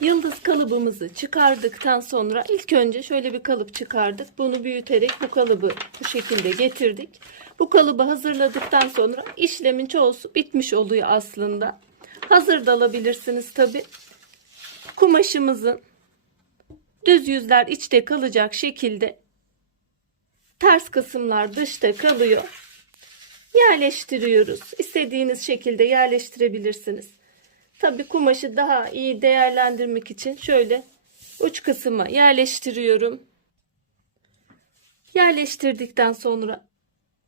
Yıldız kalıbımızı çıkardıktan sonra ilk önce şöyle bir kalıp çıkardık. Bunu büyüterek bu kalıbı bu şekilde getirdik. Bu kalıbı hazırladıktan sonra işlemin çoğusu bitmiş oluyor aslında. Hazır da alabilirsiniz tabi. Kumaşımızın düz yüzler içte kalacak şekilde ters kısımlar dışta kalıyor. Yerleştiriyoruz. İstediğiniz şekilde yerleştirebilirsiniz. Tabii kumaşı daha iyi değerlendirmek için şöyle uç kısmı yerleştiriyorum. Yerleştirdikten sonra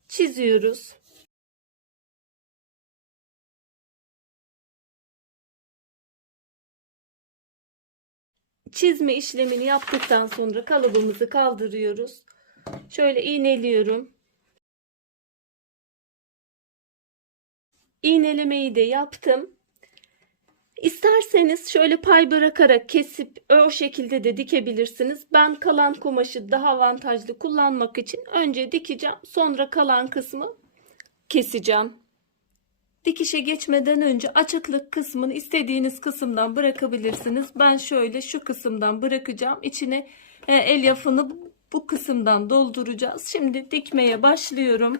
çiziyoruz. Çizme işlemini yaptıktan sonra kalıbımızı kaldırıyoruz. Şöyle iğneliyorum. İğnelemeyi de yaptım. İsterseniz şöyle pay bırakarak kesip o şekilde de dikebilirsiniz. Ben kalan kumaşı daha avantajlı kullanmak için önce dikeceğim. Sonra kalan kısmı keseceğim. Dikişe geçmeden önce açıklık kısmını istediğiniz kısımdan bırakabilirsiniz. Ben şöyle şu kısımdan bırakacağım. İçine e, elyafını bu kısımdan dolduracağız. Şimdi dikmeye başlıyorum.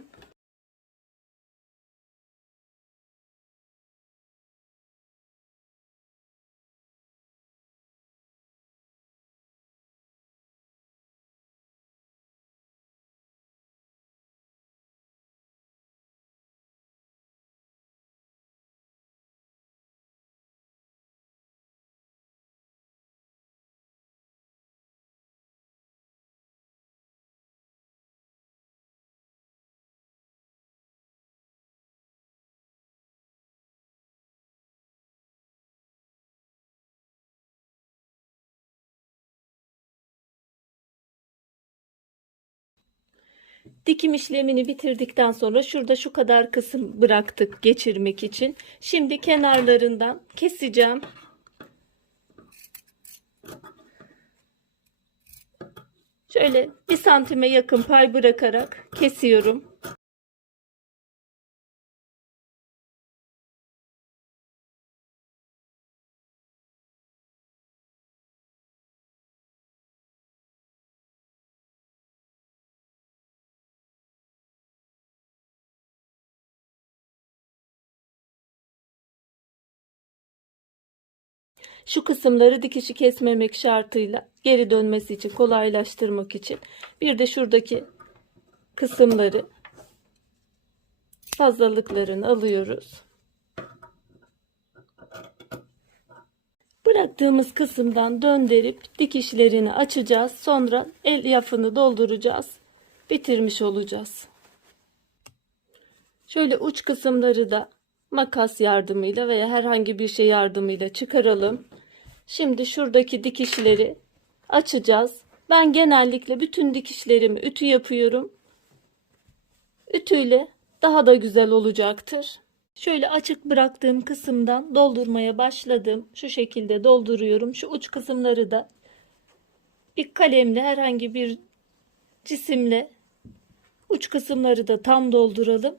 Dikim işlemini bitirdikten sonra şurada şu kadar kısım bıraktık geçirmek için. Şimdi kenarlarından keseceğim. Şöyle bir santime yakın pay bırakarak kesiyorum. Şu kısımları dikişi kesmemek şartıyla geri dönmesi için kolaylaştırmak için bir de şuradaki kısımları fazlalıklarını alıyoruz. Bıraktığımız kısımdan döndürüp dikişlerini açacağız. Sonra el yafını dolduracağız. Bitirmiş olacağız. Şöyle uç kısımları da makas yardımıyla veya herhangi bir şey yardımıyla çıkaralım. Şimdi şuradaki dikişleri açacağız. Ben genellikle bütün dikişlerimi ütü yapıyorum. Ütüyle daha da güzel olacaktır. Şöyle açık bıraktığım kısımdan doldurmaya başladım. Şu şekilde dolduruyorum. Şu uç kısımları da bir kalemle herhangi bir cisimle uç kısımları da tam dolduralım.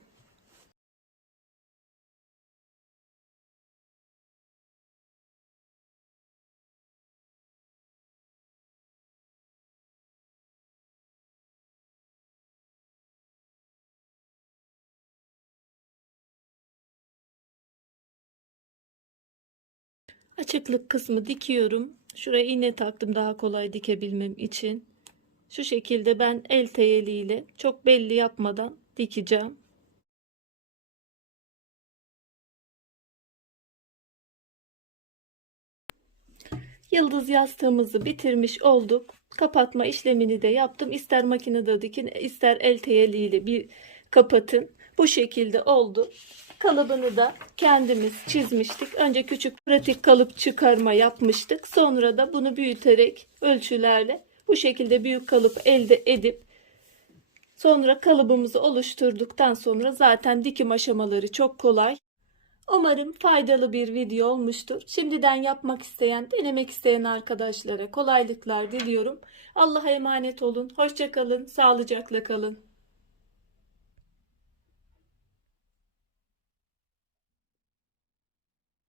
Açıklık kısmı dikiyorum. Şuraya iğne taktım daha kolay dikebilmem için. Şu şekilde ben el teyeliyle çok belli yapmadan dikeceğim. Yıldız yastığımızı bitirmiş olduk. Kapatma işlemini de yaptım. İster makinede dikin, ister el teyeliyle bir kapatın. Bu şekilde oldu. Kalıbını da kendimiz çizmiştik. Önce küçük pratik kalıp çıkarma yapmıştık. Sonra da bunu büyüterek ölçülerle bu şekilde büyük kalıp elde edip sonra kalıbımızı oluşturduktan sonra zaten dikim aşamaları çok kolay. Umarım faydalı bir video olmuştur. Şimdiden yapmak isteyen, denemek isteyen arkadaşlara kolaylıklar diliyorum. Allah'a emanet olun. Hoşçakalın, sağlıcakla kalın.